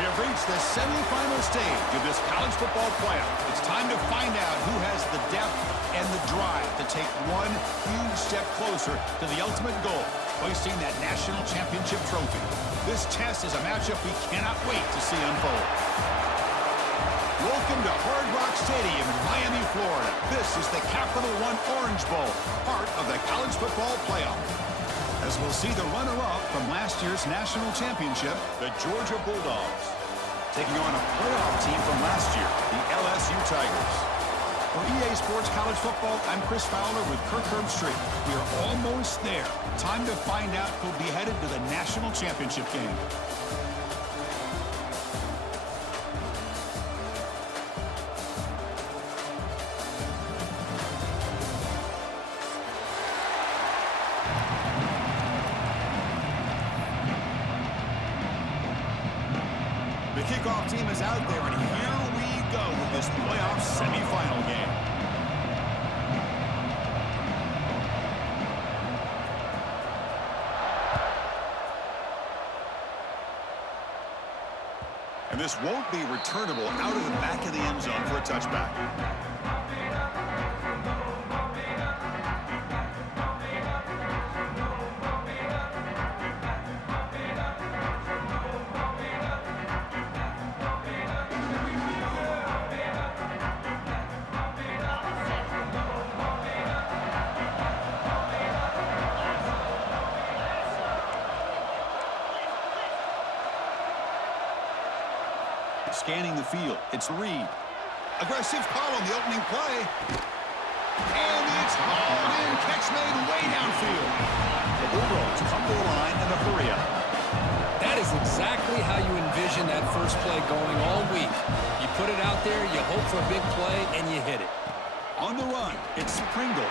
We have reached the semifinal stage of this college football playoff. It's time to find out who has the depth and the drive to take one huge step closer to the ultimate goal, hoisting that national championship trophy. This test is a matchup we cannot wait to see unfold. Welcome to Hard Rock Stadium in Miami, Florida. This is the Capital One Orange Bowl, part of the college football playoff. As we'll see the runner-up from last year's national championship, the Georgia Bulldogs, taking on a playoff team from last year, the LSU Tigers. For EA Sports College Football, I'm Chris Fowler with Kirk Herbstreit. We are almost there. Time to find out who'll be headed to the national championship game. The kickoff team is out there, and here we go with this playoff semifinal game. And this won't be returnable out of the back of the end zone for a touchback. Scanning the field, it's Reed. Aggressive call on the opening play. And it's hauled in. Catch made way downfield. The Bulldogs come to the line in a hurry up. That is exactly how you envision that first play going all week. You put it out there, you hope for a big play, and you hit it. On the run, it's Pringle.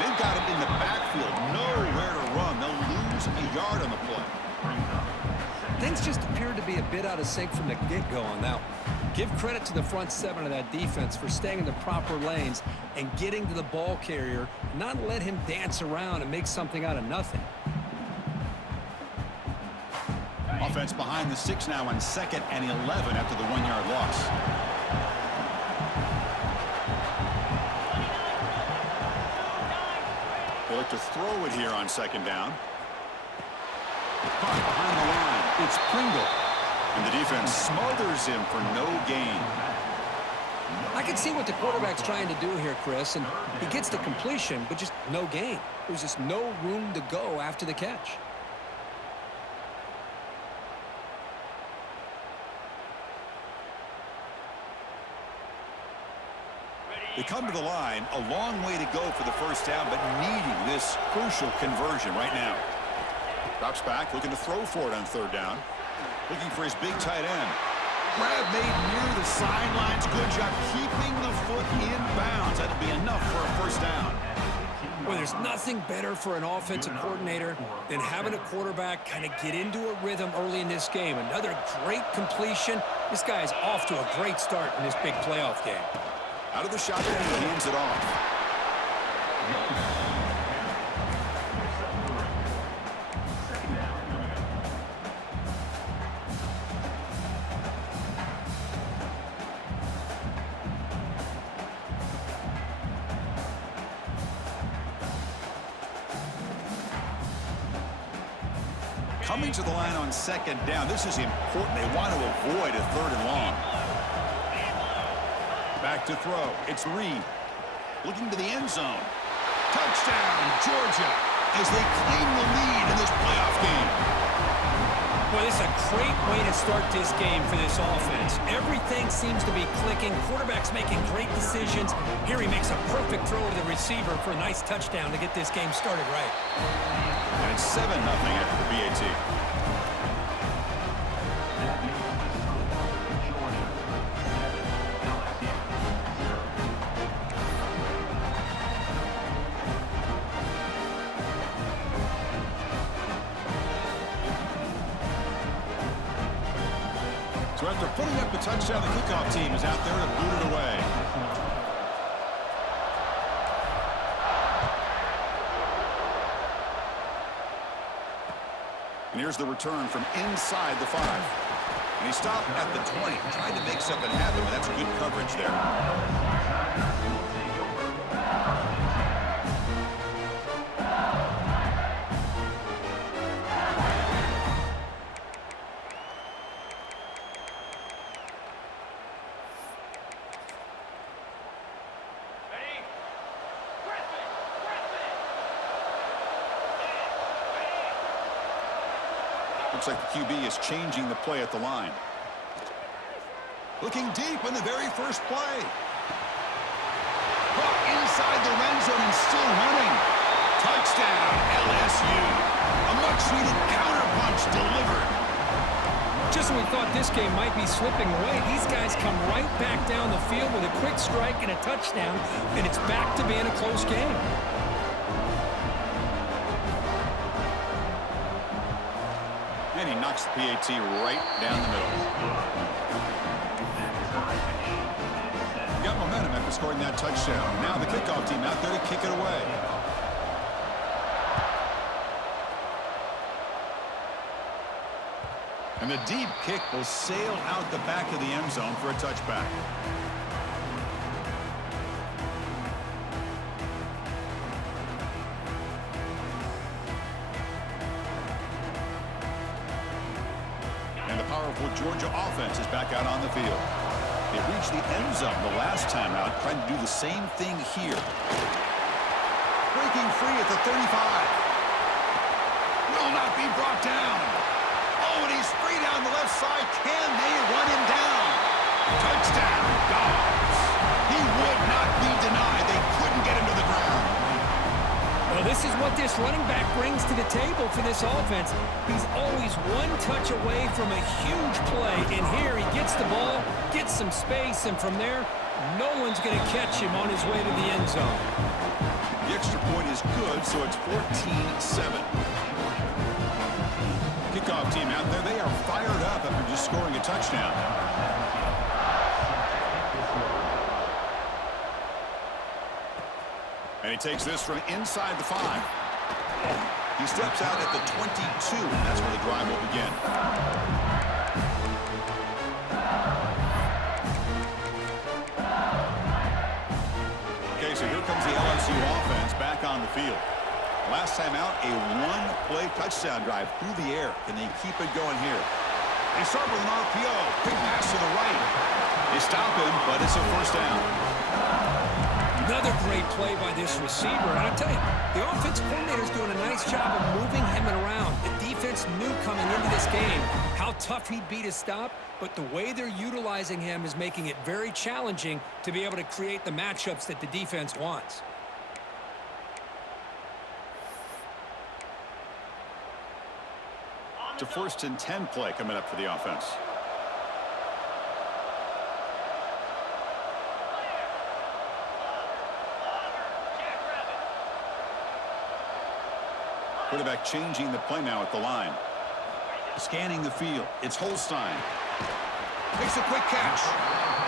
They've got it in the backfield. Nowhere to run. They'll lose a yard on the play. Things just appeared to be a bit out of sync from the get-go on that one. Give credit to the front seven of that defense for staying in the proper lanes and getting to the ball carrier, not let him dance around and make something out of nothing. Offense behind the 6 now on 2nd and 11 after the 1-yard loss. They look to throw it here on 2nd down. Caught behind the line. It's Pringle. And the defense smothers him for no gain. I can see what the quarterback's trying to do here, Chris, and he gets the completion, but just no gain. There's just no room to go after the catch. They come to the line, a long way to go for the first down, but needing this crucial conversion right now. Drops back, looking to throw for it on 3rd down. Looking for his big tight end. Grab made near the sidelines. Good job keeping the foot in bounds. That'll be enough for a first down. Well, there's nothing better for an offensive coordinator than having a quarterback kind of get into a rhythm early in this game. Another great completion. This guy is off to a great start in this big playoff game. Out of the shotgun, he hands it off. Coming to the line on 2nd down. This is important. They want to avoid a 3rd and long. Back to throw. It's Reed. Looking to the end zone. Touchdown, Georgia, as they claim the lead in this playoff game. Well, this is a great way to start this game for this offense. Everything seems to be clicking. Quarterback's making great decisions. Here he makes a perfect throw to the receiver for a nice touchdown to get this game started right. And it's 7-0 after the BAT. So after putting up the touchdown, the kickoff team is out there to boot it away. And here's the return from inside the 5. And he stopped at the 20, trying to make something happen, but that's good coverage there. Looks like the QB is changing the play at the line. Looking deep in the very first play. Caught inside the red zone and still running. Touchdown, LSU. A much-needed counterpunch delivered. Just when we thought this game might be slipping away, these guys come right back down the field with a quick strike and a touchdown, and it's back to being a close game. And he knocks the PAT right down the middle. He got momentum after scoring that touchdown. Now the kickoff team out there to kick it away. And the deep kick will sail out the back of the end zone for a touchback. Powerful Georgia offense is back out on the field. They reached the end zone the last time out, trying to do the same thing here. Breaking free at the 35. Will not be brought down. Oh, and he's free down the left side. Can they run him down? Touchdown, Dogs. He would not be denied. They couldn't get him to the ground. Well, this is what this running back brings to the table for this offense. He's always one touch away from a huge play. And here he gets the ball, gets some space, and from there, no one's going to catch him on his way to the end zone. The extra point is good, so it's 14-7. Kickoff team out there, they are fired up after just scoring a touchdown. And he takes this from inside the 5. He steps out at the 22, and that's where the drive will begin. Okay, so here comes the LSU offense back on the field. Last time out, a one-play touchdown drive through the air. Can they keep it going here? They start with an RPO. Quick pass to the right. They stop him, but it's a first down. Another great play by this receiver. And I'll tell you, the offense coordinator's doing a nice job of moving him around. The defense knew coming into this game how tough he'd be to stop, but the way they're utilizing him is making it very challenging to be able to create the matchups that the defense wants. It's a 1st and 10 play coming up for the offense. Quarterback changing the play now at the line. Scanning the field. It's Holstein. Makes a quick catch.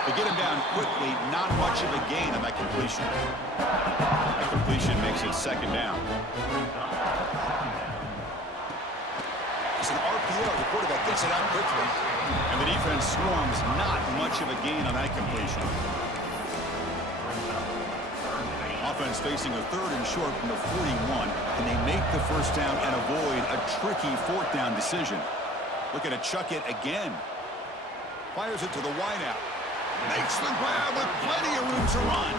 They get him down quickly. Not much of a gain on that completion. That completion makes it 2nd down. It's an RPO. The quarterback gets it out quickly. And the defense swarms. Not much of a gain on that completion. Offense facing a 3rd and short from the 41. Can they make the first down and avoid a tricky 4th down decision? Looking to chuck it again. Fires it to the wideout. Makes the grab with plenty of room to run.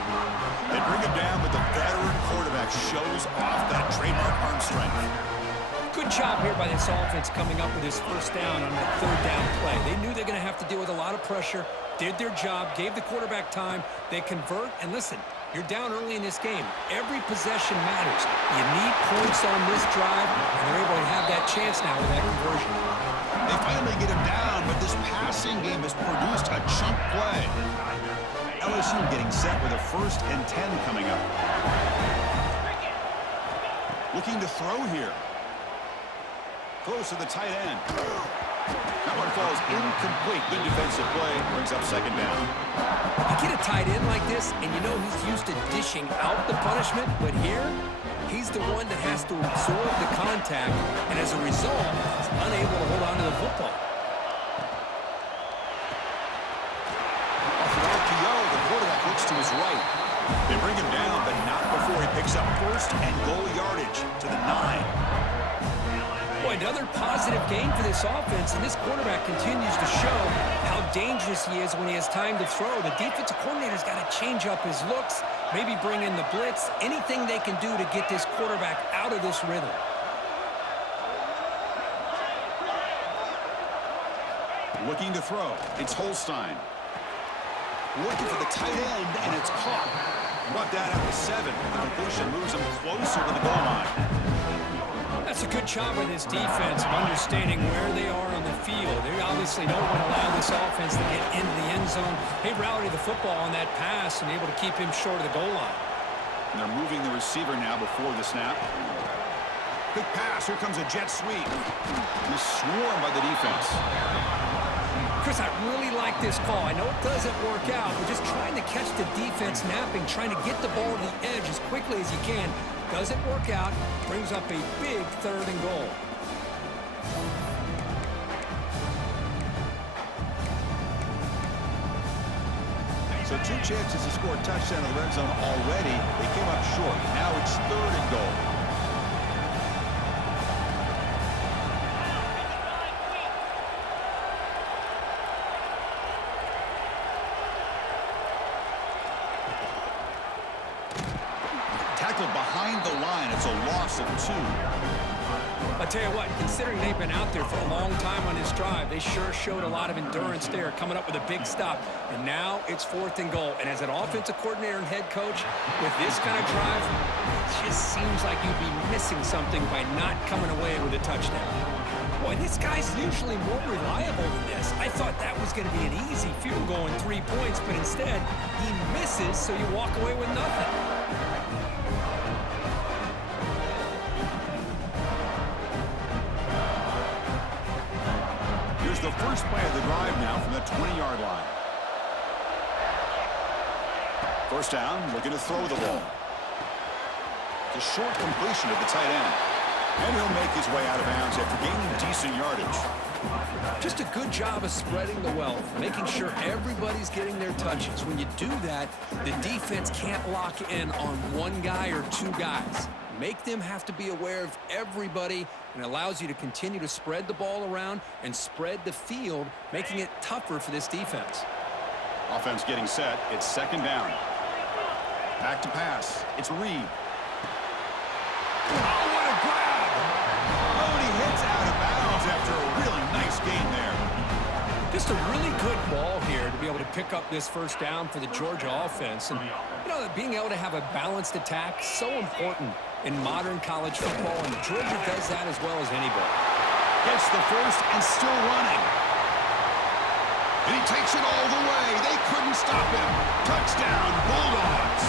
They bring him down, but the veteran quarterback shows off that trademark arm strength. Good job here by this offense coming up with his first down on that 3rd down play. They knew they're going to have to deal with a lot of pressure, did their job, gave the quarterback time. They convert, and listen, you're down early in this game. Every possession matters. You need points on this drive, and they're able to have that chance now with that conversion. They finally get him down, but this passing game has produced a chunk play. LSU getting set with a 1st and 10 coming up. Looking to throw here. Close to the tight end. That one falls incomplete. Good defensive play. Brings up 2nd down. You get a tight end like this, and you know he's used to dishing out the punishment, but here, he's the one that has to absorb the contact, and as a result, he's unable to hold on to the football. to his right. They bring him down, but not before he picks up first and goal yardage to the 9. Boy, another positive game for this offense, and this quarterback continues to show how dangerous he is when he has time to throw. The defensive coordinator's got to change up his looks, maybe bring in the blitz, anything they can do to get this quarterback out of this rhythm. Looking to throw. It's Holstein. Looking for the tight end, and it's caught. Brought down at the 7. The completion moves him closer to the goal line. That's a good job by this defense of understanding where they are on the field. They obviously don't want to allow this offense to get into the end zone. They rallied the football on that pass and able to keep him short of the goal line. And they're moving the receiver now before the snap. Quick pass. Here comes a jet sweep. And a swarm by the defense. Chris, I really like this call. I know it doesn't work out, but just trying to catch the defense napping, trying to get the ball to the edge as quickly as you can. Doesn't work out, brings up a big 3rd and goal. So 2 chances to score a touchdown in the red zone already. They came up short. Now it's 3rd and goal. Behind the line, it's a loss of 2. I tell you what, considering they've been out there for a long time on this drive, they sure showed a lot of endurance there, coming up with a big stop. And now it's 4th and goal. And as an offensive coordinator and head coach, with this kind of drive, it just seems like you'd be missing something by not coming away with a touchdown. Boy, this guy's usually more reliable than this. I thought that was going to be an easy field goal in 3 points, but instead, he misses, so you walk away with nothing. Here's the first play of the drive now from the 20-yard line. First down, looking to throw the ball. It's a short completion to the tight end. And he'll make his way out of bounds after gaining decent yardage. Just a good job of spreading the wealth, making sure everybody's getting their touches. When you do that, the defense can't lock in on one guy or 2 guys. Make them have to be aware of everybody, and allows you to continue to spread the ball around and spread the field, making it tougher for this defense. Offense getting set. It's 2nd down. Back to pass. It's Reed. Oh, what a grab! Oh, and he hits out of bounds after a really nice gain there. Just a really good ball here to be able to pick up this first down for the Georgia offense. And, you know, being able to have a balanced attack, so important in modern college football, and Georgia does that as well as anybody. Gets the first and still running. And he takes it all the way. They couldn't stop him. Touchdown, Bulldogs.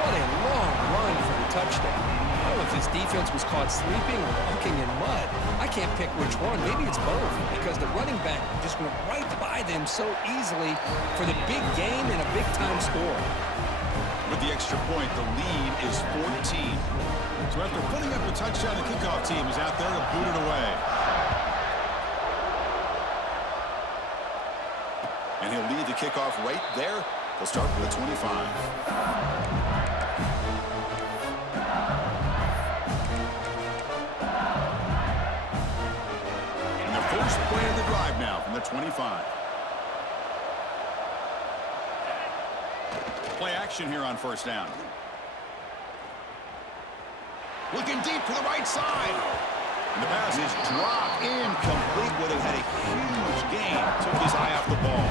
What a long run for the touchdown. I don't know if this defense was caught sleeping or walking in mud. I can't pick which one. Maybe it's both, because the running back just went right by them so easily for the big game and a big-time score. With the extra point, the lead is 14. So after putting up a touchdown, the kickoff team is out there to boot it away. And he'll lead the kickoff right there. They'll start from the 25. And the first play of the drive now from the 25. Play action here on first down. Looking deep to the right side. And the pass is dropped incomplete. Would have had a huge gain. Took his eye off the ball.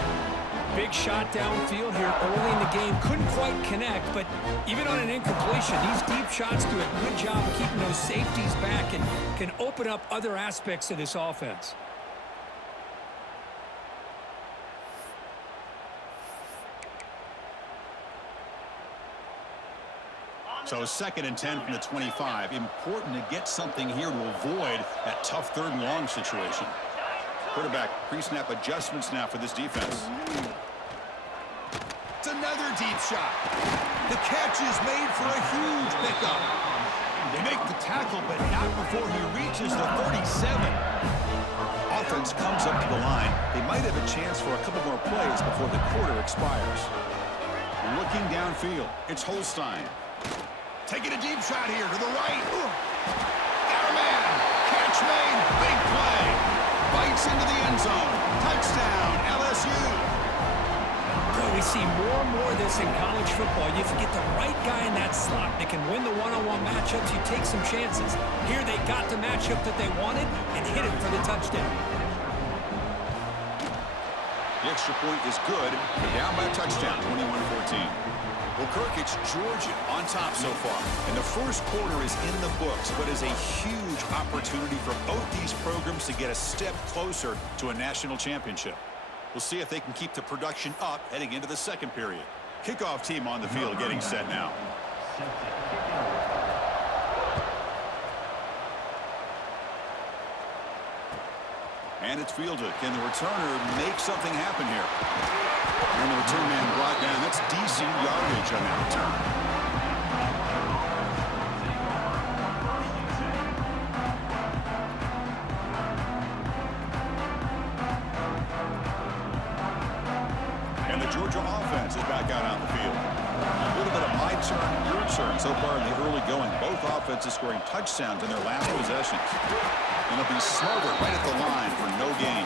Big shot downfield here early in the game. Couldn't quite connect, but even on an incompletion, these deep shots do a good job of keeping those safeties back and can open up other aspects of this offense. So 2nd and 10 from the 25. Important to get something here to avoid that tough 3rd and long situation. Quarterback pre-snap adjustments now for this defense. It's another deep shot. The catch is made for a huge pickup. They make the tackle, but not before he reaches the 37. Offense comes up to the line. They might have a chance for a couple more plays before the quarter expires. Looking downfield, it's Holstein. Taking a deep shot here to the right. Ooh. Got a man. Catch made. Big play. Bites into the end zone. Touchdown, LSU. We see more and more of this in college football. If you get the right guy in that slot that can win the one-on-one matchups, you take some chances. Here they got the matchup that they wanted and hit it for the touchdown. The extra point is good. They're down by a touchdown, 21-14. Well, Kirk, it's Georgia on top so far. And the first quarter is in the books, but is a huge opportunity for both these programs to get a step closer to a national championship. We'll see if they can keep the production up heading into the second period. Kickoff team on the field getting set now. And it's fielded. Can the returner make something happen here? And the return man brought down. That's decent yardage on that return. Georgia offense is back out on the field. A little bit of my turn, your turn so far in the early going. Both offenses scoring touchdowns in their last possessions. And it'll be Smothers right at the line for no gain.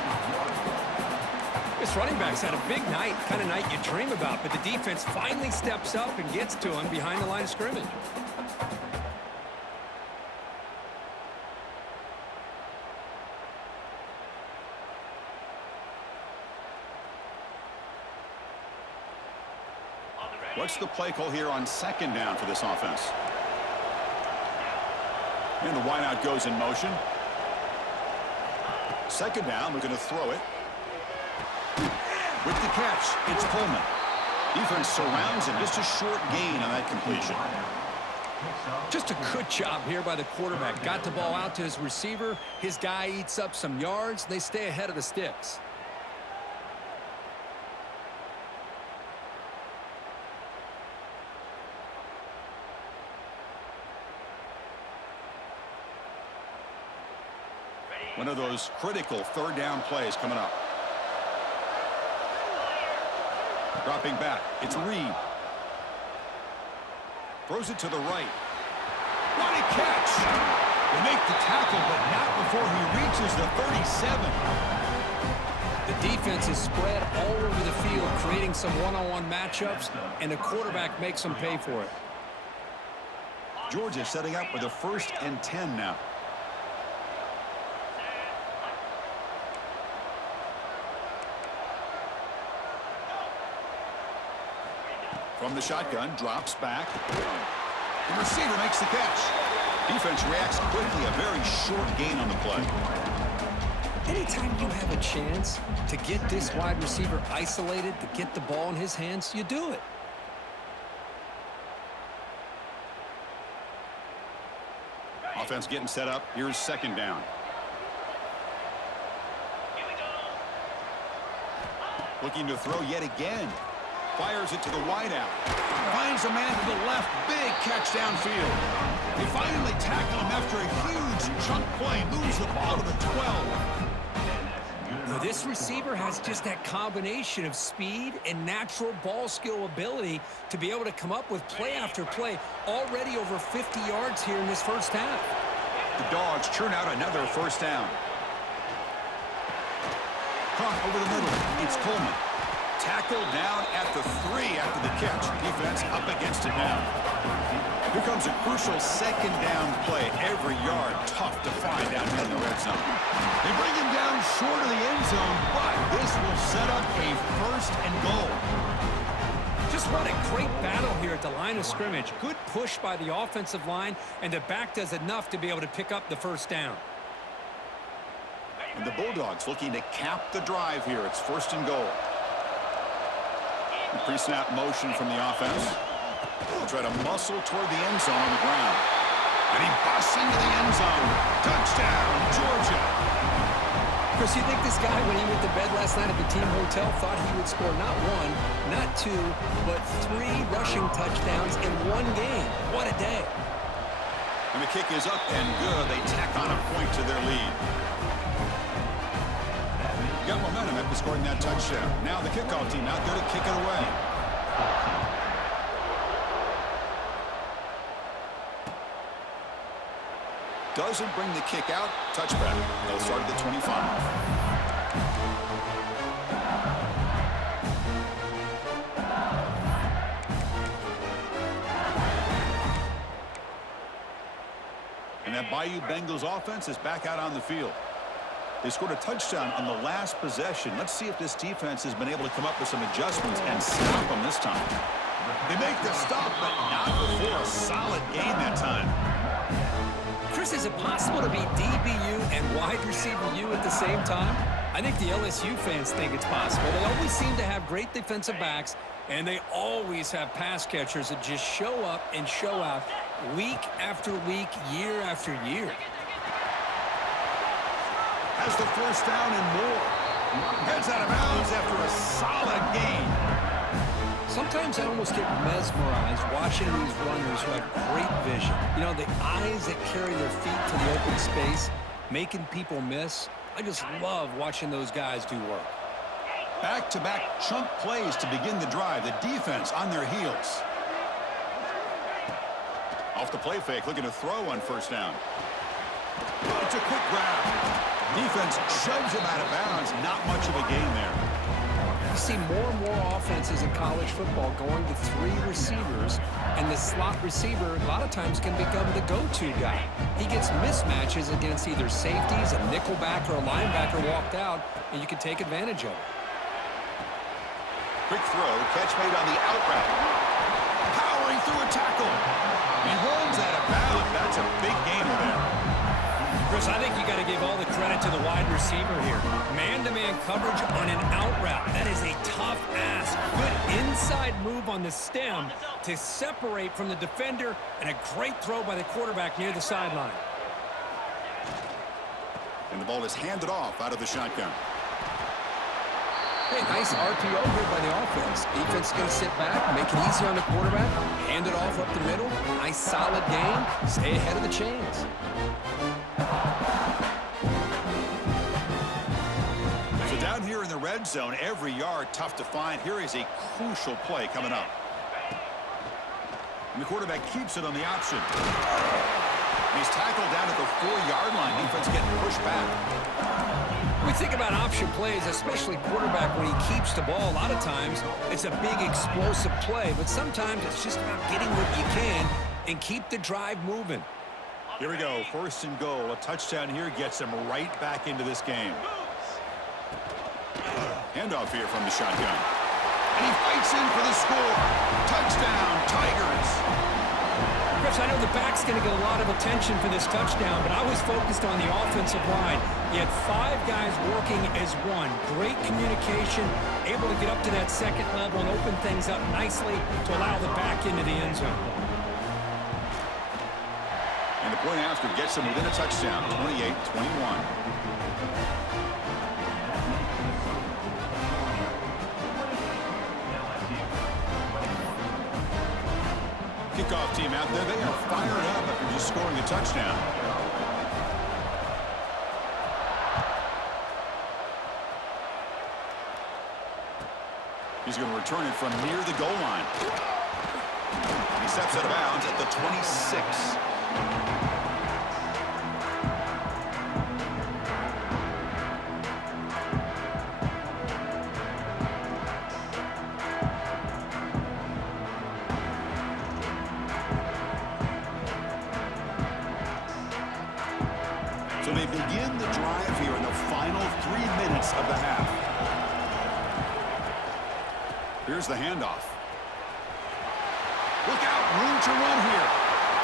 This running back's had a big night, kind of night you dream about, but the defense finally steps up and gets to him behind the line of scrimmage. What's the play call here on second down for this offense? And the wideout goes in motion. Second down, we're going to throw it. With the catch, it's Pullman. Defense surrounds him. Just a short gain on that completion. Just a good job here by the quarterback. Got the ball out to his receiver. His guy eats up some yards. They stay ahead of the sticks. One of those critical third down plays coming up. Dropping back. It's Reed. Throws it to the right. What a catch! They make the tackle, but not before he reaches the 37. The defense is spread all over the field, creating some one-on-one matchups, and the quarterback makes them pay for it. Georgia setting up with a 1st and 10 now. From the shotgun, drops back. The receiver makes the catch. Defense reacts quickly, a very short gain on the play. Anytime you have a chance to get this wide receiver isolated, to get the ball in his hands, you do it. Offense getting set up. Here's second down. Looking to throw yet again. Fires it to the wideout. Finds a man to the left. Big catch downfield. They finally tackle him after a huge chunk play. Moves the ball to the 12. Now, this receiver has just that combination of speed and natural ball skill ability to be able to come up with play after play. Already over 50 yards here in this first half. The Dogs churn out another first down. Caught over the middle. It's Coleman. Tackled down at the 3 after the catch. Defense up against it now. Here comes a crucial second down play. Every yard tough to find down here in the red zone. They bring him down short of the end zone, but this will set up a 1st and goal. Just what a great battle here at the line of scrimmage. Good push by the offensive line, and the back does enough to be able to pick up the first down. And the Bulldogs looking to cap the drive here. It's 1st and goal. Pre-snap motion from the offense. He'll try to muscle toward the end zone on the ground. And he busts into the end zone. Touchdown, Georgia. Chris, you think this guy, when he went to bed last night at the team hotel, thought he would score not 1, not 2, but 3 rushing touchdowns in one game? What a day. And the kick is up and good. They tack on a point to their lead. Got momentum after scoring that touchdown. Now the kickoff team out there to kick it away. Doesn't bring the kick out. Touchback. They'll start at the 25. And that Bayou Bengals offense is back out on the field. They scored a touchdown on the last possession. Let's see if this defense has been able to come up with some adjustments and stop them this time. They make the stop, but not before a solid gain that time. Chris, is it possible to be DBU and wide receiver U at the same time? I think the LSU fans think it's possible. They always seem to have great defensive backs, and they always have pass catchers that just show up and show out week after week, year after year. Has the first down and more. Heads out of bounds after a solid gain. Sometimes I almost get mesmerized watching these runners who have great vision. You know, the eyes that carry their feet to the open space, making people miss. I just love watching those guys do work. Back-to-back chunk plays to begin the drive. The defense on their heels. Off the play fake, looking to throw on first down. It's a quick grab. Defense shoves him out of bounds. Not much of a gain there. You see more and more offenses in college football going to 3 receivers, and the slot receiver a lot of times can become the go-to guy. He gets mismatches against either safeties, a nickelback, or a linebacker walked out, and you can take advantage of it. Quick throw, catch made on the out route. Powering through a tackle. He runs out of bounds. That's a big gainer there. Chris, I think you got to give all the credit to the wide receiver here. Man-to-man coverage on an out route. That is a tough ask. Good inside move on the stem to separate from the defender, and a great throw by the quarterback near the sideline. And the ball is handed off out of the shotgun. Hey, nice RPO here by the offense. Defense is going to sit back, make it easy on the quarterback, hand it off up the middle. Nice solid gain. Stay ahead of the chains. So down here in the red zone, every yard tough to find. Here is a crucial play coming up. And the quarterback keeps it on the option. And he's tackled down at the 4-yard line. Defense getting pushed back. We think about option plays, especially quarterback, when he keeps the ball. A lot of times, it's a big explosive play, but sometimes it's just about getting what you can and keep the drive moving. Here we go, 1st and goal. A touchdown here gets him right back into this game. Handoff here from the shotgun. And he fights in for the score. Touchdown, Tigers. Chris, I know the back's going to get a lot of attention for this touchdown, but I was focused on the offensive line. You had 5 guys working as one. Great communication, able to get up to that second level and open things up nicely to allow the back into the end zone. And the point after gets him within a touchdown, 28-21. Kickoff team out there, they are fired up after just scoring a touchdown. He's going to return it from near the goal line. He steps out of bounds at the 26. So they begin the drive here in the final 3 minutes of the half. Here's the handoff. Look out, room to run here.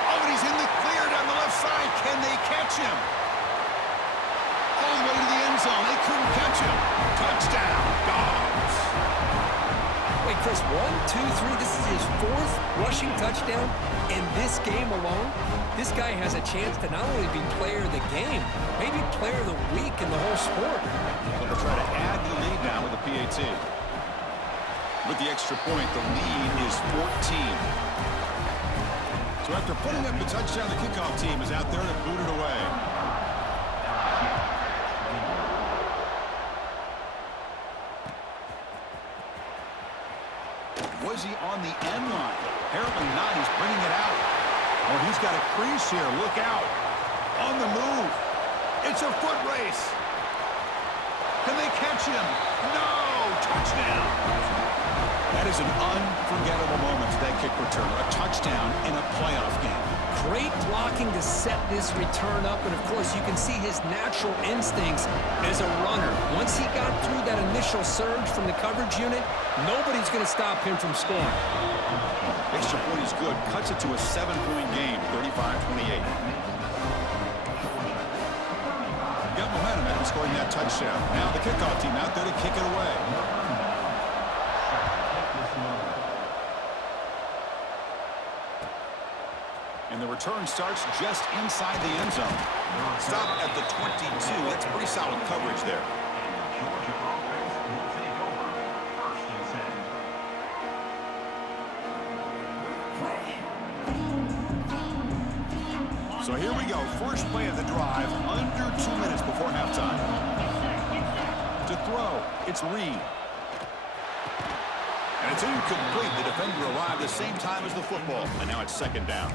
Oh, and he's in the clear down the left side. Can they catch him? All the way to the end zone. They couldn't catch him. Touchdown, Dogs. Wait, Chris, 1, 2, 3. This is his 4th rushing touchdown in this game alone. This guy has a chance to not only be player of the game, maybe player of the week in the whole sport. Going to try to add the lead now with the PAT. With the extra point, the lead is 14. So after putting up the touchdown, the kickoff team is out there to boot it away. Was he on the end line? Apparently not. He's bringing it out. Oh, he's got a crease here. Look out. On the move. It's a foot race. Can they catch him? No! Touchdown! That is an unforgettable moment for that kick return. A touchdown in a playoff game. Great blocking to set this return up, and of course you can see his natural instincts as a runner. Once he got through that initial surge from the coverage unit, nobody's going to stop him from scoring. Extra point is good. Cuts it to a 7-point game, 35-28. Got momentum after scoring that touchdown. Now the kickoff team out there to kick it away. And the return starts just inside the end zone. Stop at the 22. That's pretty solid coverage there. So here we go. First play of the drive, under 2 minutes before halftime. To throw, it's Reed. And it's incomplete. The defender arrived the same time as the football. And now it's second down.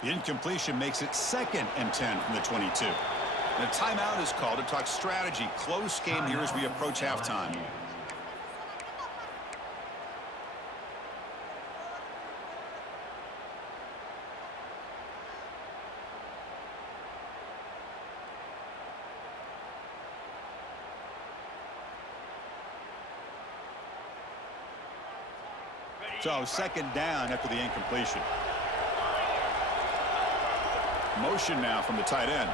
The incompletion makes it 2nd and 10 from the 22. And a timeout is called to talk strategy. Close game here as we approach halftime. So second down after the incompletion. Motion now from the tight end.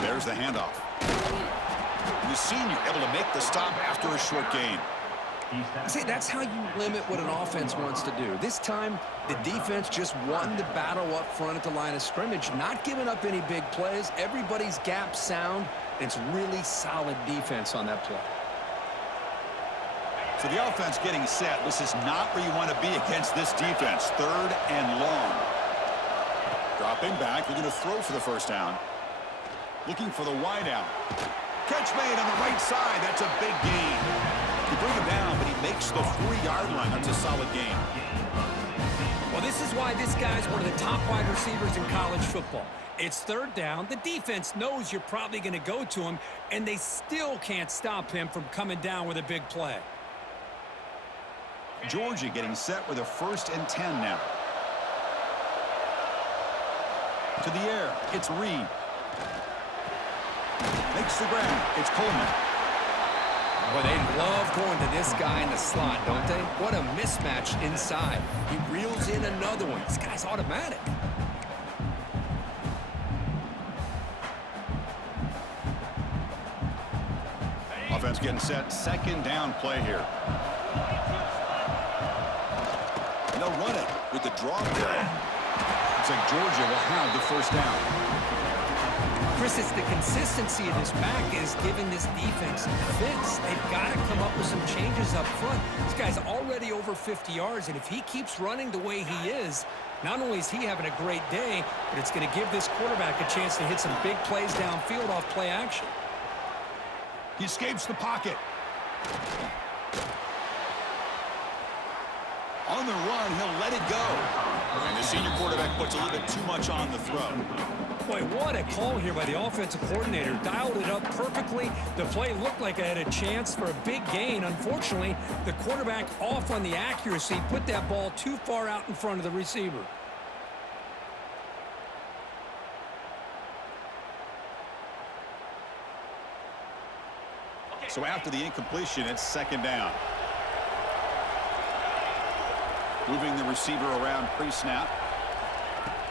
There's the handoff. The senior able to make the stop after a short gain. See, that's how you limit what an offense wants to do. This time, the defense just won the battle up front at the line of scrimmage, not giving up any big plays. Everybody's gap sound. It's really solid defense on that play. So the offense getting set. This is not where you want to be against this defense. 3rd and long. Dropping back. They're going to throw for the first down. Looking for the wide out. Catch made on the right side. That's a big gain. You bring him down, but he makes the 4-yard line. That's a solid gain. Well, this is why this guy's one of the top wide receivers in college football. It's 3rd down. The defense knows you're probably going to go to him, and they still can't stop him from coming down with a big play. Georgia getting set with a 1st and 10 now. To the air, it's Reed. Makes the grab. It's Coleman. Boy, they love going to this guy in the slot, don't they? What a mismatch inside. He reels in another one. This guy's automatic. Offense getting set. 2nd down play here. They'll run it with the draw play. Looks like Georgia will have the 1st down. Chris, it's the consistency of this back is giving this defense fits. They've got to come up with some changes up front. This guy's already over 50 yards, and if he keeps running the way he is, not only is he having a great day, but it's going to give this quarterback a chance to hit some big plays downfield off play action. He escapes the pocket. On the run, he'll let it go. And the senior quarterback puts a little bit too much on the throw. Boy, what a call here by the offensive coordinator. Dialed it up perfectly. The play looked like it had a chance for a big gain. Unfortunately, the quarterback off on the accuracy, put that ball too far out in front of the receiver. So after the incompletion, it's 2nd down. Moving the receiver around pre-snap.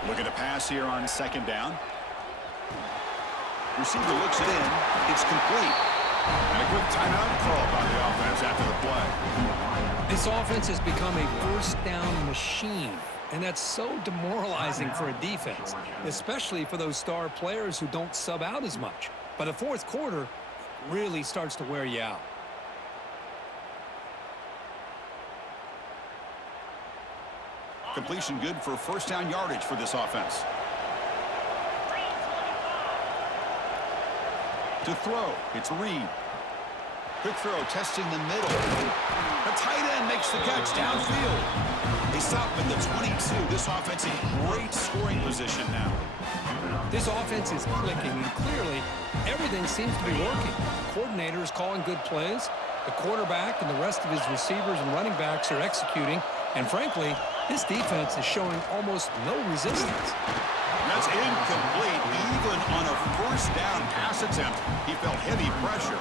Looking to pass here on 2nd down. Receiver looks it in. It's complete. And a quick timeout called by the offense after the play. This offense has become a 1st down machine. And that's so demoralizing for a defense, especially for those star players who don't sub out as much. By the 4th quarter, really starts to wear you out. Completion good for first down yardage for this offense. To throw, it's Reed. Quick throw, testing the middle. The tight end makes the catch downfield. They stop at the 22. This offense in great scoring position now. This offense is clicking, and clearly everything seems to be working. The coordinator is calling good plays. The quarterback and the rest of his receivers and running backs are executing. And frankly, this defense is showing almost no resistance. That's incomplete. Even on a first down pass attempt, he felt heavy pressure.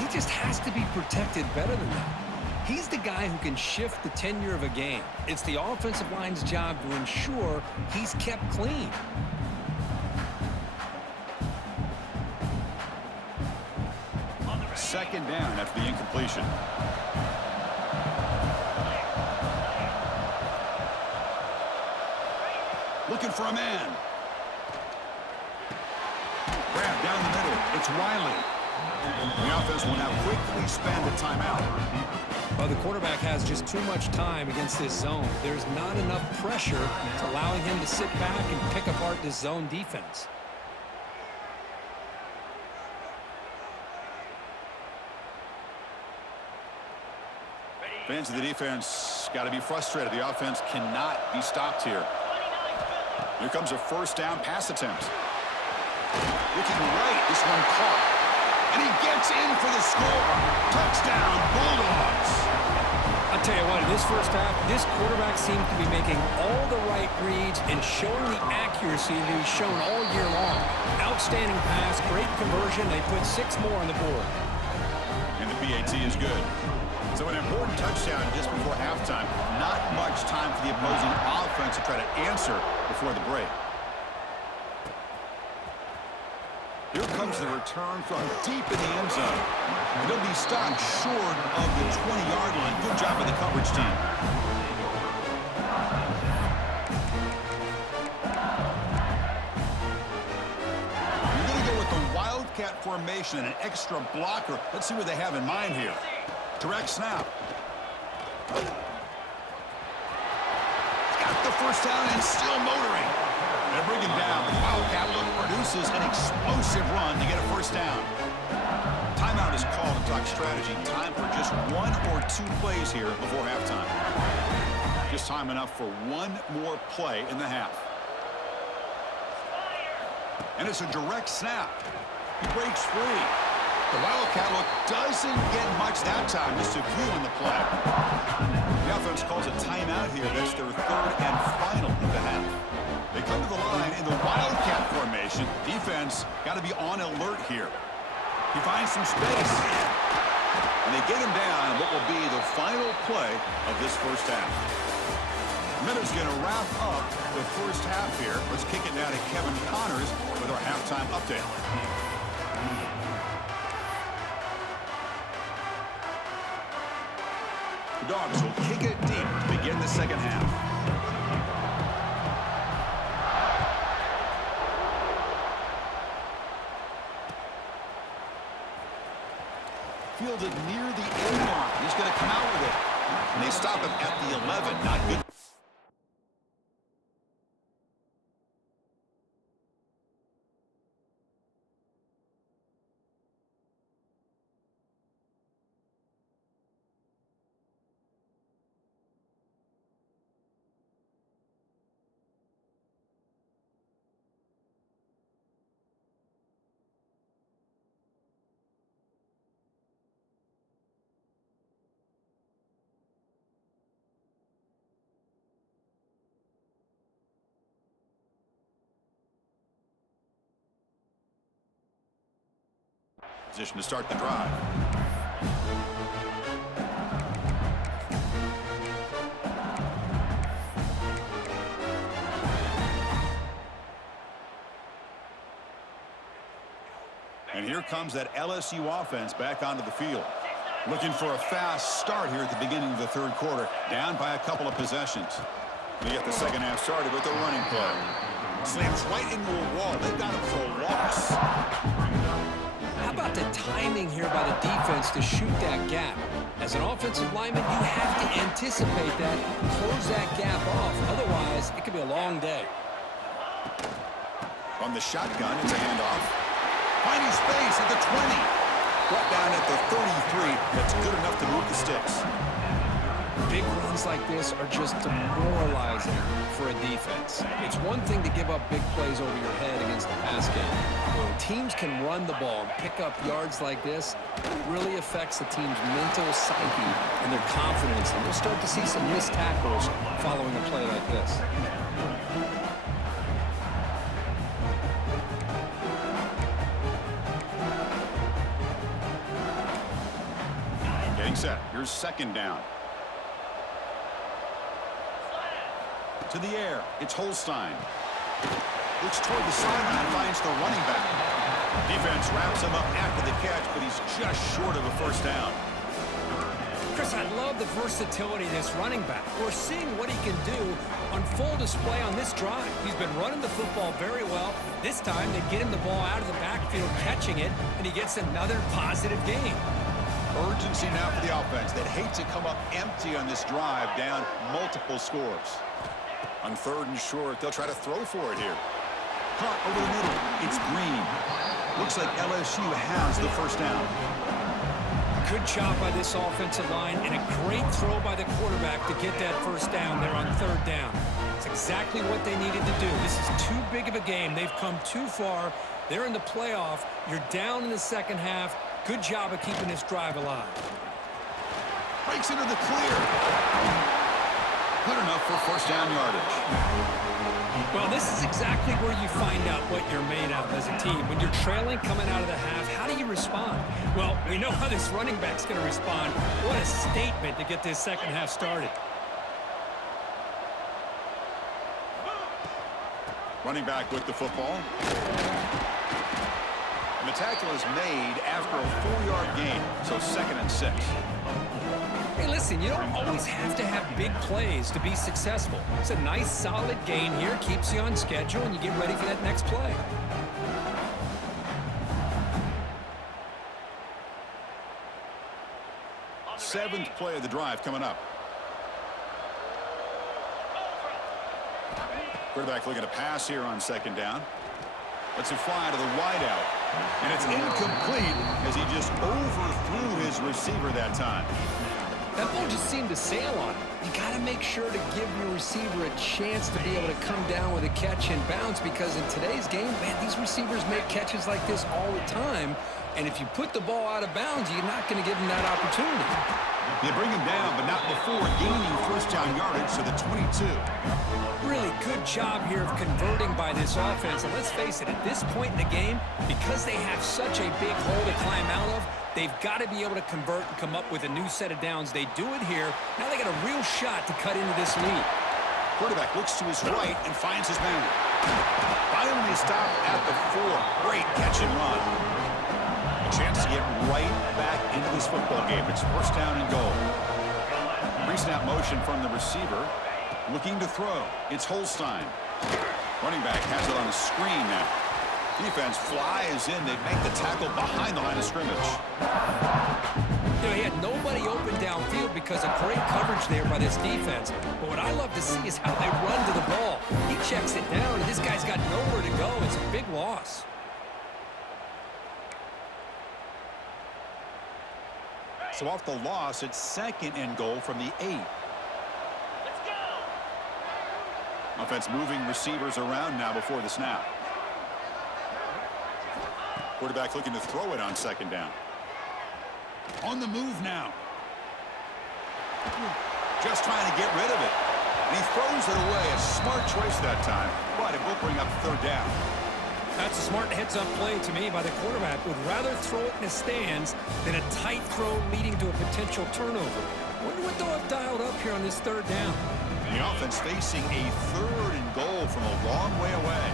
He just has to be protected better than that. He's the guy who can shift the tenure of a game. It's the offensive line's job to ensure he's kept clean. Second down after the incompletion. Looking for a man. Grab down the middle. It's Riley. The offense will now quickly spend a timeout. Well, the quarterback has just too much time against this zone. There's not enough pressure to allowing him to sit back and pick apart this zone defense. Fans of the defense got to be frustrated. The offense cannot be stopped here. Here comes a first down pass attempt. Looking right, this one caught. And he gets in for the score. Touchdown, Bulldogs. I'll tell you what, in this first half, this quarterback seems to be making all the right reads and showing the accuracy that he's shown all year long. Outstanding pass, great conversion. They put 6 more on the board. And the PAT is good. So an important touchdown just before halftime. Not much time for the opposing offense to try to answer before the break. Here comes the return from deep in the end zone. And he'll be stopped short of the 20-yard line. Good job by the coverage team. You're going to go with the Wildcat formation and an extra blocker. Let's see what they have in mind here. Direct snap. Got the first down and still motoring. They bring him down. The Wildcat look produces an explosive run to get a first down. Timeout is called to talk strategy. Time for just 1 or 2 plays here before halftime. Just time enough for 1 more play in the half. And it's a direct snap. He breaks free. The Wildcat look doesn't get much that time, just a few in the play. The offense calls a timeout here. That's their 3rd and final of the half. They come to the line in the Wildcat formation. Defense got to be on alert here. He finds some space. And they get him down what will be the final play of this first half. Miller's going to wrap up the first half here. Let's kick it now to Kevin Connors with our halftime update. The Dogs will kick it deep to begin the second half. Fielded near the end line. He's going to come out with it. And they stop him at the 11. Not good. Position to start the drive. And here comes that LSU offense back onto the field. Looking for a fast start here at the beginning of the 3rd quarter. Down by a couple of possessions. We get the second half started with a running play. Slams right into a wall. They've got him for a loss. How about the timing here by the defense to shoot that gap? As an offensive lineman, you have to anticipate that, close that gap off. Otherwise, it could be a long day. From the shotgun, it's a handoff. Finding space at the 20. Brought down at the 33. That's good enough to move the sticks. Big runs like this are just demoralizing for a defense. It's one thing to give up big plays over your head against the pass game. When teams can run the ball and pick up yards like this, it really affects the team's mental psyche and their confidence. And we'll start to see some missed tackles following a play like this. Getting set. Here's second down. To the air. It's Holstein. Looks toward the sideline, finds the running back. Defense wraps him up after the catch, but he's just short of a first down. Chris, I love the versatility of this running back. We're seeing what he can do on full display on this drive. He's been running the football very well. This time they get him the ball out of the backfield, catching it, and he gets another positive gain. Urgency now for the offense. They'd hate to come up empty on this drive, down multiple scores. On third and short, they'll try to throw for it here. Caught over the middle. It's Green. Looks like LSU has the first down. Good job by this offensive line and a great throw by the quarterback to get that first down there on third down. It's exactly what they needed to do. This is too big of a game. They've come too far. They're in the playoff. You're down in the second half. Good job of keeping this drive alive. Breaks into the clear. Good enough for first down yardage. Well, this is exactly where you find out what you're made of as a team. When you're trailing coming out of the half, how do you respond? Well, we know how this running back's going to respond. What a statement to get this second half started. Running back with the football. And the tackle is made after a 4-yard gain, so 2nd and 6. Hey, listen, you don't always have to have big plays to be successful. It's a nice, solid gain here, keeps you on schedule, and you get ready for that next play. Seventh play of the drive coming up. Quarterback looking to pass here on second down. Lets it fly to the wideout. And it's incomplete as he just overthrew his receiver that time. That ball just seemed to sail on him. You got to make sure to give your receiver a chance to be able to come down with a catch and bounce, because in today's game, man, these receivers make catches like this all the time. And if you put the ball out of bounds, you're not going to give them that opportunity. They bring him down, but not before gaining first down yardage to the 22. Really good job here of converting by this offense. And let's face it, at this point in the game, because they have such a big hole to climb out of, they've got to be able to convert and come up with a new set of downs. They do it here. Now they got a real shot to cut into this lead. Quarterback looks to his right and finds his man. Finally stopped at the 4. Great catch and run. A chance to get right back into this football game. It's first down and goal. Pre-snap motion from the receiver. Looking to throw. It's Holstein. Running back has it on the screen now. Defense flies in. They make the tackle behind the line of scrimmage. You know, he had nobody open downfield because of great coverage there by this defense. But what I love to see is how they run to the ball. He checks it down, and this guy's got nowhere to go. It's a big loss. So off the loss, it's second and goal from the 8. Let's go. Offense moving receivers around now before the snap. Quarterback looking to throw it on second down. On the move now. Just trying to get rid of it. And he throws it away. A smart choice that time. But it will bring up third down. That's a smart heads-up play to me by the quarterback. Would rather throw it in the stands than a tight throw leading to a potential turnover. Wonder what they'll have dialed up here on this third down. And the offense facing a third and goal from a long way away.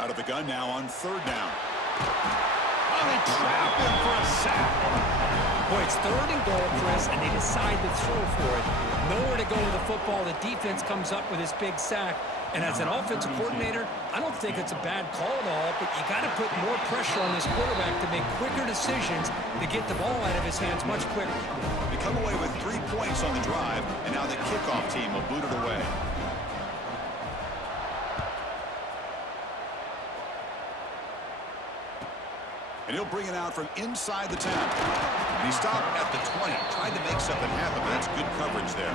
Out of the gun now on third down. Oh, they trap him for a sack. Boy, it's third and goal, Chris, and they decide to throw for it. Nowhere to go with the football. The defense comes up with this big sack. And as an offensive coordinator, I don't think it's a bad call at all, but you got to put more pressure on this quarterback to make quicker decisions to get the ball out of his hands much quicker. They come away with 3 points on the drive, and now the kickoff team will boot it away. And he'll bring it out from inside the 10. And he stopped at the 20, tried to make something happen, but that's good coverage there.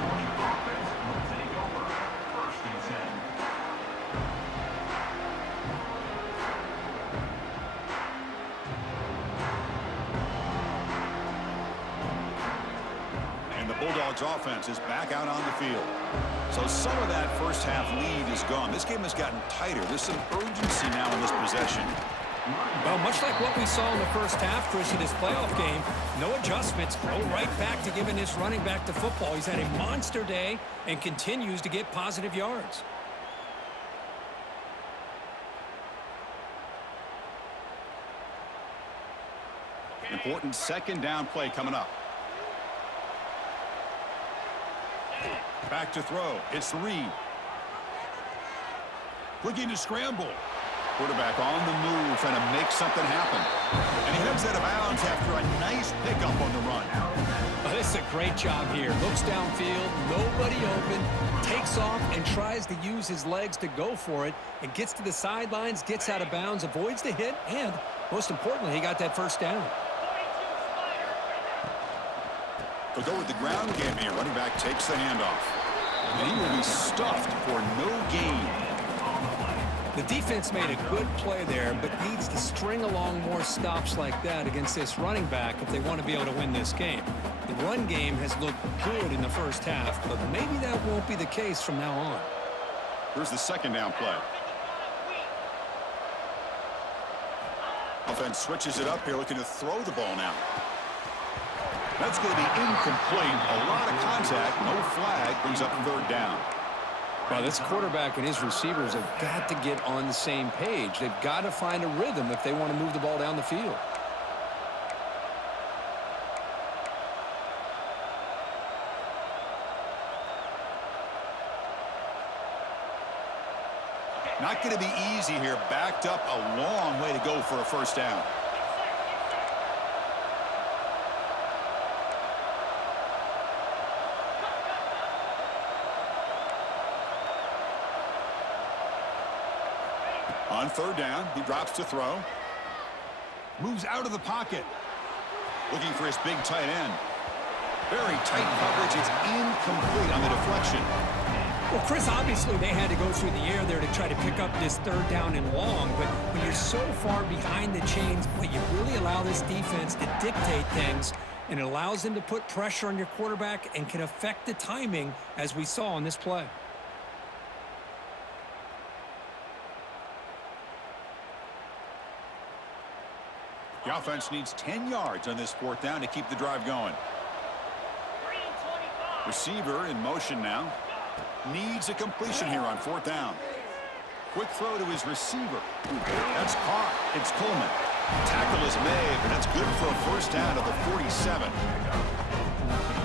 And the Bulldogs offense is back out on the field. So some of that first half lead is gone. This game has gotten tighter. There's some urgency now in this possession. Well, much like what we saw in the first half, Chris, in this playoff game, no adjustments, go right back to giving this running back to football. He's had a monster day and continues to get positive yards. Important second down play coming up. Back to throw. It's Reed. Looking to scramble. Quarterback on the move, trying to make something happen. And he heads out of bounds after a nice pickup on the run. Oh, this is a great job here. Looks downfield, nobody open, takes off and tries to use his legs to go for it, and gets to the sidelines, gets out of bounds, avoids the hit, and most importantly, he got that first down. They'll go with the ground game here. Running back takes the handoff. And he will be stuffed for no gain. The defense made a good play there, but needs to string along more stops like that against this running back if they want to be able to win this game. The run game has looked good in the first half, but maybe that won't be the case from now on. Here's the second down play. Offense switches it up here, looking to throw the ball now. That's going to be incomplete. A lot of contact, no flag, brings up third down. Well, this quarterback and his receivers have got to get on the same page. They've got to find a rhythm if they want to move the ball down the field. Not going to be easy here. Backed up a long way to go for a first down. On third down, he drops to throw. Moves out of the pocket. Looking for his big tight end. Very tight coverage. It's incomplete on the deflection. Well, Chris, obviously they had to go through the air there to try to pick up this third down and long, but when you're so far behind the chains, but you really allow this defense to dictate things, and it allows them to put pressure on your quarterback and can affect the timing, as we saw on this play. The offense needs 10 yards on this fourth down to keep the drive going. Receiver in motion now. Needs a completion here on fourth down. Quick throw to his receiver. That's caught. It's Coleman. Tackle is made, but that's good for a first down at the 47.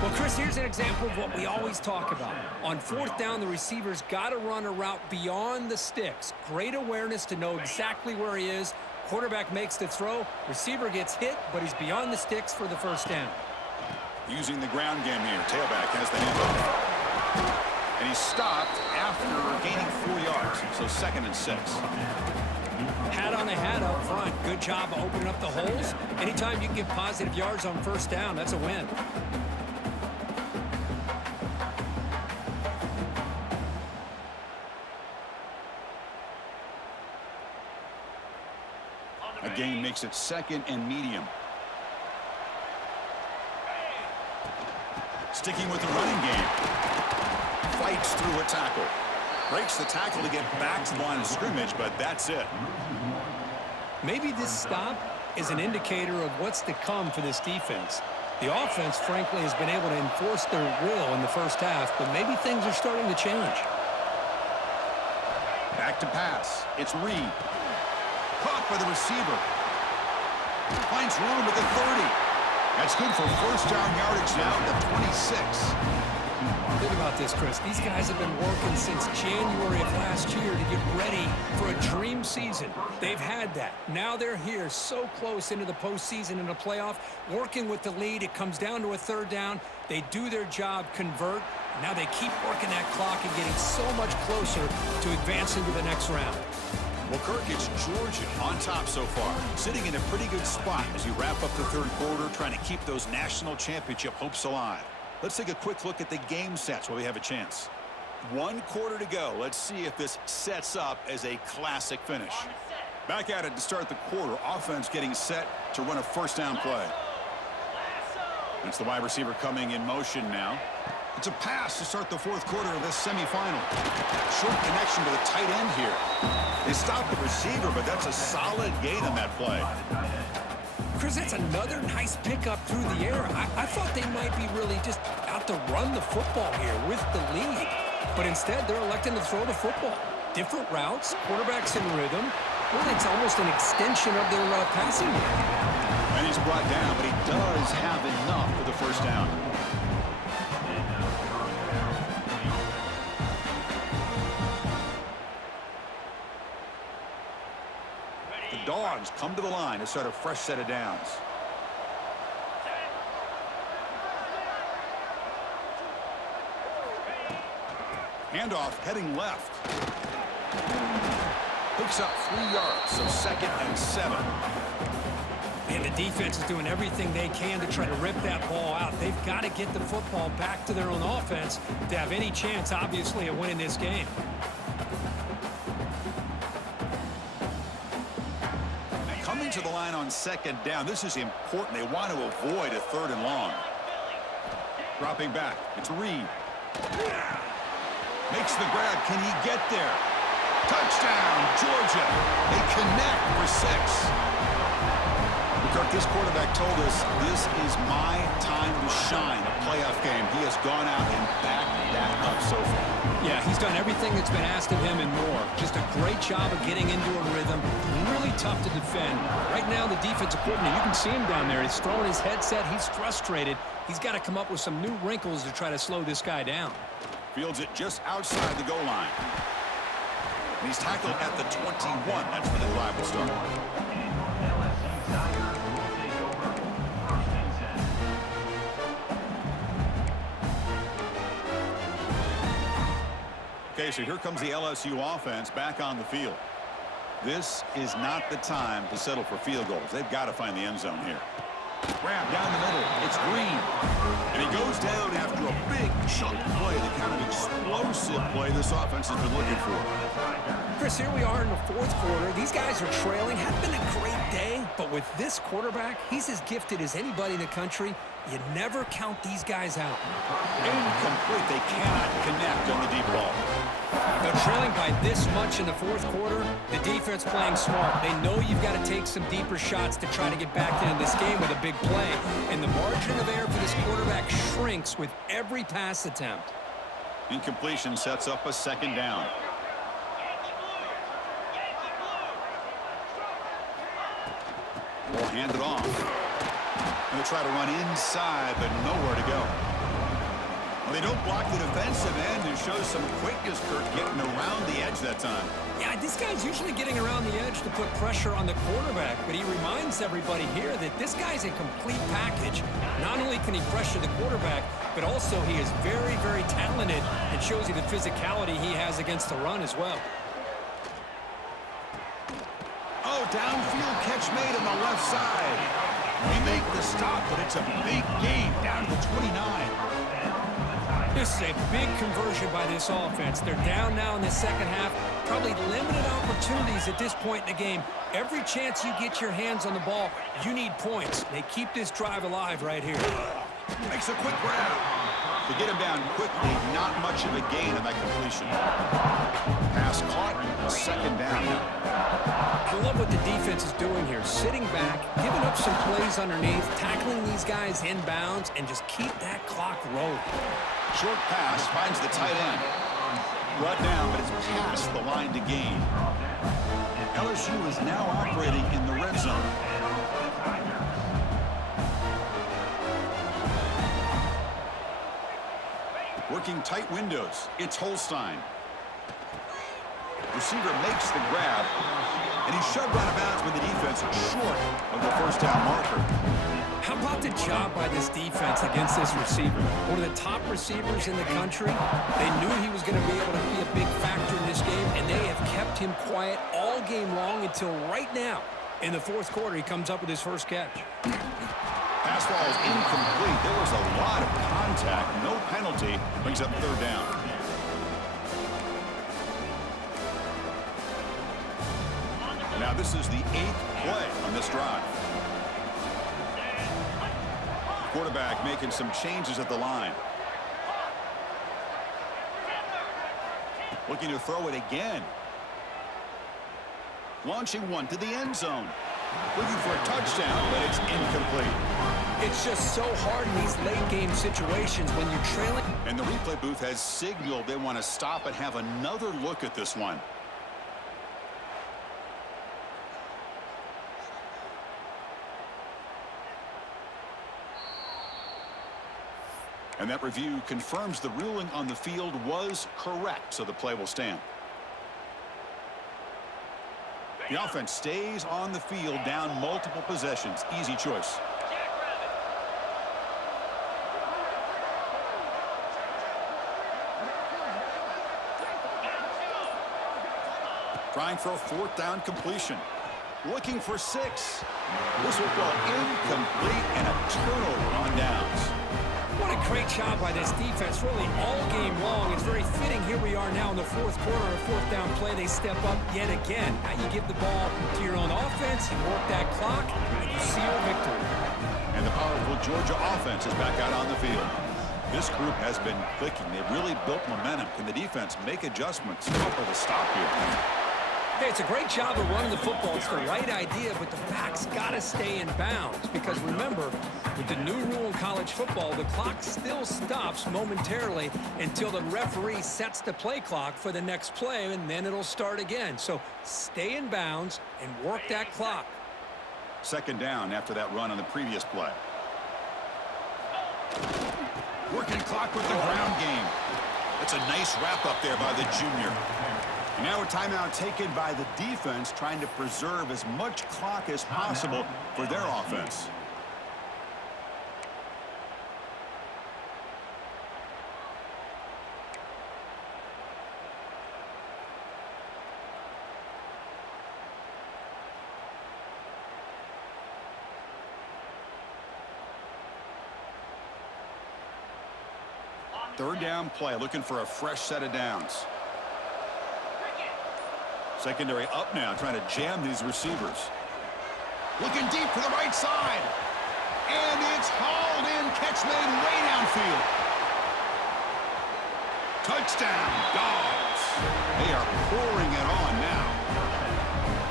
Well, Chris, here's an example of what we always talk about. On fourth down, the receiver's got to run a route beyond the sticks. Great awareness to know exactly where he is. Quarterback makes the throw. Receiver gets hit, but he's beyond the sticks for the first down. Using the ground game here. Tailback has the handoff. And he's stopped after gaining 4 yards. So 2nd and 6. Hat on the hat up front. Good job of opening up the holes. Anytime you can get positive yards on first down, that's a win. A gain makes it 2nd and medium. Sticking with the running game. Fights through a tackle. Breaks the tackle to get back to the line of scrimmage, but that's it. Maybe this stop is an indicator of what's to come for this defense. The offense, frankly, has been able to enforce their will in the first half, but maybe things are starting to change. Back to pass. It's Reed. Caught by the receiver. Finds room at the 30. That's good for first down yardage now at the 26. Think about this, Chris. These guys have been working since January of last year to get ready for a dream season. They've had that. Now they're here so close into the postseason and the playoff, working with the lead. It comes down to a third down. They do their job, convert. Now they keep working that clock and getting so much closer to advancing to the next round. Well, Kirk, it's Georgia on top so far, sitting in a pretty good spot as we wrap up the third quarter, trying to keep those national championship hopes alive. Let's take a quick look at the game sets while we have a chance. 1 quarter to go. Let's see if this sets up as a classic finish. Back at it to start the quarter. Offense getting set to run a first down play. It's the wide receiver coming in motion now. It's a pass to start the fourth quarter of this semifinal. Short connection to the tight end here. They stopped the receiver, but that's a solid gain on that play. Chris, that's another nice pickup through the air. I thought they might be really just out to run the football here with the lead. But instead, they're electing to throw the football. Different routes, quarterbacks in rhythm. Well, it's almost an extension of their passing game. And he's brought down, but he does have enough for the first down. The Dogs come to the line to start a fresh set of downs. Handoff heading left. Picks up 3 yards, so 2nd and 7. And the defense is doing everything they can to try to rip that ball out. They've got to get the football back to their own offense to have any chance, obviously, of winning this game. Coming to the line on 2nd down. This is important. They want to avoid a 3rd and long. Dropping back. It's Reed. Makes the grab. Can he get there? Touchdown, Georgia. They connect for 6. Kirk, this quarterback told us this is my time to shine, a playoff game. He has gone out and backed that up so far. Yeah, he's done everything that's been asked of him and more. Just a great job of getting into a rhythm. Really tough to defend. Right now, the defensive coordinator, you can see him down there. He's throwing his headset. He's frustrated. He's got to come up with some new wrinkles to try to slow this guy down. Fields it just outside the goal line. And he's tackled at the 21. That's where the drive will start. Okay, so here comes the LSU offense back on the field. This is not the time to settle for field goals. They've got to find the end zone here. Grab down the middle. It's Green. And he goes down after a big chunk play, the kind of explosive play this offense has been looking for. Chris, here we are in the fourth quarter. These guys are trailing. Hadn't been a great day, but with this quarterback, he's as gifted as anybody in the country. You never count these guys out. Incomplete. They cannot connect on the deep ball. They're trailing by this much in the fourth quarter. The defense playing smart. They know you've got to take some deeper shots to try to get back into this game with a big play. And the margin of error for this quarterback shrinks with every pass attempt. Incompletion sets up a 2nd down. We'll hand it off. They'll try to run inside, but nowhere to go. Well, they don't block the defensive end and show some quickness, Kirk, getting around the edge that time. Yeah, this guy's usually getting around the edge to put pressure on the quarterback, but he reminds everybody here that this guy's a complete package. Not only can he pressure the quarterback, but also he is very, very talented and shows you the physicality he has against the run as well. Oh, downfield catch made on the left side. We make the stop, but it's a big gain down to the 29. This is a big conversion by this offense. They're down now in the second half. Probably limited opportunities at this point in the game. Every chance you get your hands on the ball, you need points. They keep this drive alive right here. Makes a quick grab. To get him down quickly, not much of a gain on that completion. Pass caught, 2nd down. I love what the defense is doing here. Sitting back, giving up some plays underneath, tackling these guys inbounds, and just keep that clock rolling. Short pass finds the tight end. Brought down, but it's past the line to gain. LSU is now operating in the red zone. Working tight windows. It's Holstein. Receiver makes the grab, and he's shoved out of bounds with the defense short of the first down marker. How about the job by this defense against this receiver? One of the top receivers in the country. They knew he was going to be able to be a big factor in this game, and they have kept him quiet all game long until right now. In the fourth quarter, he comes up with his first catch. Pass ball is incomplete. There was a lot of contact. No penalty. Brings up third down. Now this is the 8th play on this drive. Quarterback making some changes at the line. Looking to throw it again. Launching one to the end zone. Looking for a touchdown, but it's incomplete. It's just so hard in these late-game situations when you're trailing. And the replay booth has signaled they want to stop and have another look at this one. And that review confirms the ruling on the field was correct, so the play will stand. The offense stays on the field, down multiple possessions. Easy choice. Trying for a fourth down completion. Looking for 6. This will fall incomplete and a turnover on downs. What a great job by this defense, really all game long. It's very fitting. Here we are now in the fourth quarter, a fourth down play. They step up yet again. Now you give the ball to your own offense, you work that clock, and you seal victory. And the powerful Georgia offense is back out on the field. This group has been clicking. They've really built momentum. Can the defense make adjustments for the stop here? Hey, it's a great job of running the football. It's the right idea, but the back's got to stay in bounds. Because remember, with the new rule in college football, the clock still stops momentarily until the referee sets the play clock for the next play, and then it'll start again. So stay in bounds and work that clock. Second down after that run on the previous play. Working clock with the ground game. That's a nice wrap up there by the junior. Now a timeout taken by the defense, trying to preserve as much clock as possible for their offense. Third down play, looking for a fresh set of downs. Secondary up now, trying to jam these receivers. Looking deep to the right side. And it's hauled in. Catch made way downfield. Touchdown, Dogs. They are pouring it on now.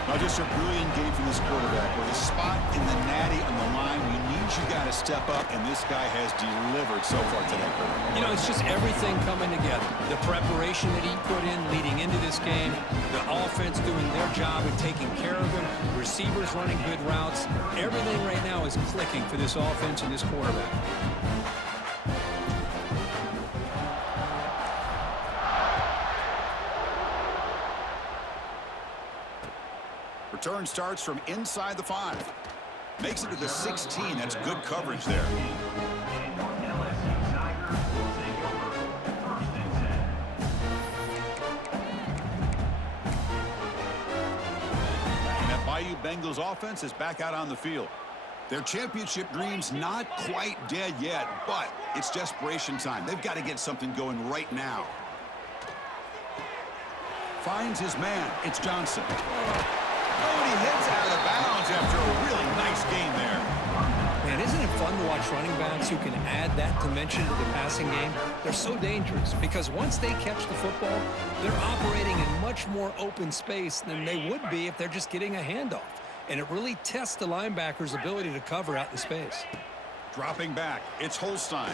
Now just a brilliant game from this quarterback. With a spot in the natty on the line, we need you guys to step up, and this guy has delivered so far today. You know, it's just everything coming together. The preparation that he put in leading into this game, the offense doing their job and taking care of him, receivers running good routes. Everything right now is clicking for this offense and this quarterback. Return starts from inside the 5. Makes it to the 16. That's good coverage there. And that Bayou Bengals offense is back out on the field. Their championship dreams not quite dead yet, but it's desperation time. They've got to get something going right now. Finds his man. It's Johnson. Nobody hits out of bounds after a really nice game there. Man, isn't it fun to watch running backs who can add that dimension to the passing game? They're so dangerous because once they catch the football, they're operating in much more open space than they would be if they're just getting a handoff. And it really tests the linebacker's ability to cover out in space. Dropping back, it's Holstein.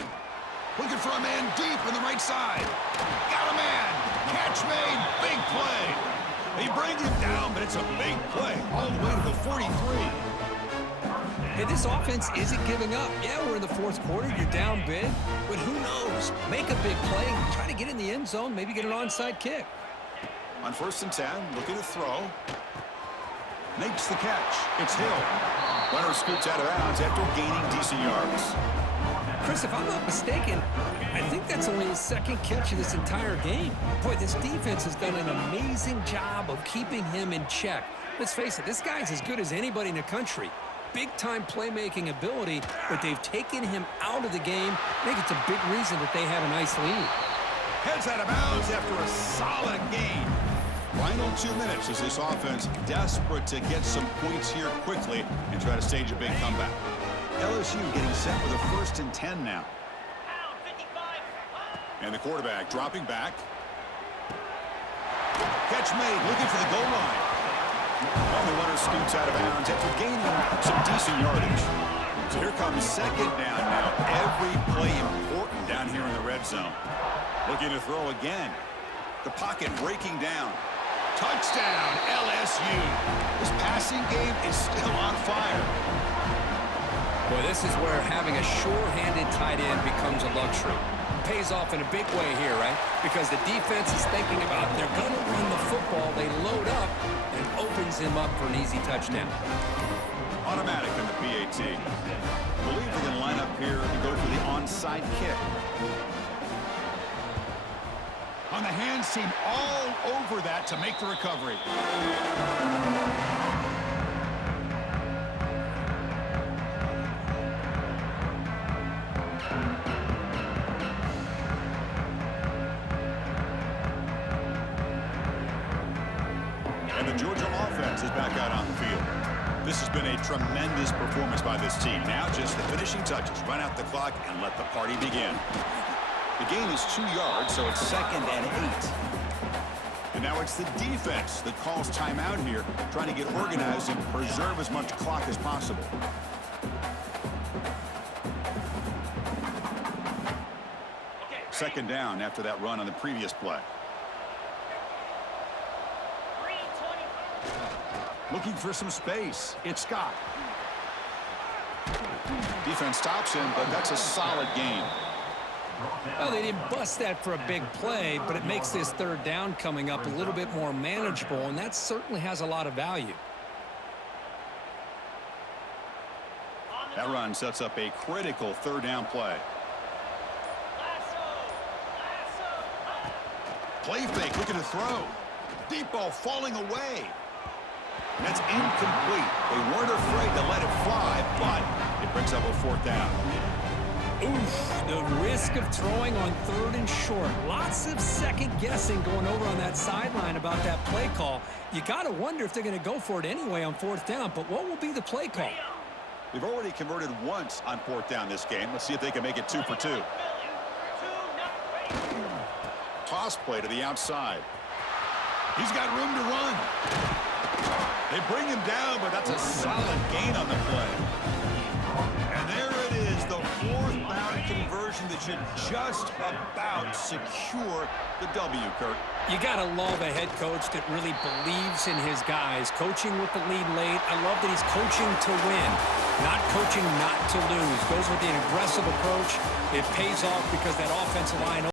Looking for a man deep on the right side. Got a man. Catch made. Big play. They bring him down, but it's a big play all the way to the 43. Hey, this offense isn't giving up. Yeah, we're in the fourth quarter. You're down big. But who knows? Make a big play. Try to get in the end zone. Maybe get an onside kick. On 1st and 10, looking to throw. Makes the catch. It's Hill. Runner scoots out of bounds after gaining decent yards. Chris, if I'm not mistaken, I think that's only his second catch of this entire game. Boy, this defense has done an amazing job of keeping him in check. Let's face it, this guy's as good as anybody in the country. Big-time playmaking ability, but they've taken him out of the game. I think it's a big reason that they have a nice lead. Heads out of bounds after a solid gain. Final 2 minutes as this offense desperate to get some points here quickly and try to stage a big comeback. LSU getting set with a 1st and 10 now. And the quarterback dropping back. Catch made, looking for the goal line. And the runner scoots out of bounds after gaining some decent yardage. So here comes 2nd down now. Every play important down here in the red zone. Looking to throw again. The pocket breaking down. Touchdown, LSU. This passing game is still on fire. Boy, this is where having a sure-handed tight end becomes a luxury. Pays off in a big way here, right? Because the defense is thinking about they're going to run the football. They load up, and it opens him up for an easy touchdown. Automatic in the PAT. Believe they can line up here and go for the onside kick. On the hands team, all over that to make the recovery. And the Georgia offense is back out on the field. This has been a tremendous performance by this team. Now just the finishing touches. Run out the clock and let the party begin. The gain is 2 yards, so it's 2nd and 8. And now it's the defense that calls timeout here, trying to get organized and preserve as much clock as possible. Second down after that run on the previous play. Looking for some space. It's Scott. Defense stops him, but that's a solid gain. Well, they didn't bust that for a big play, but it makes this 3rd down coming up a little bit more manageable, and that certainly has a lot of value. That run sets up a critical 3rd down play. Play fake, looking to throw. Deep ball falling away. And that's incomplete. They weren't afraid to let it fly, but it brings up a 4th down. Oof, the risk of throwing on 3rd and short. Lots of second guessing going over on that sideline about that play call. You got to wonder if they're going to go for it anyway on 4th down, but what will be the play call? They've already converted once on 4th down this game. Let's see if they can make it 2 for 2. Toss play to the outside. He's got room to run. They bring him down, but that's a solid gain on the play. And there it is, the 4th down conversion that should just about secure the W, Kurt. You got to love a head coach that really believes in his guys. Coaching with the lead late. I love that he's coaching to win, not coaching not to lose. Goes with the aggressive approach. It pays off because that offensive line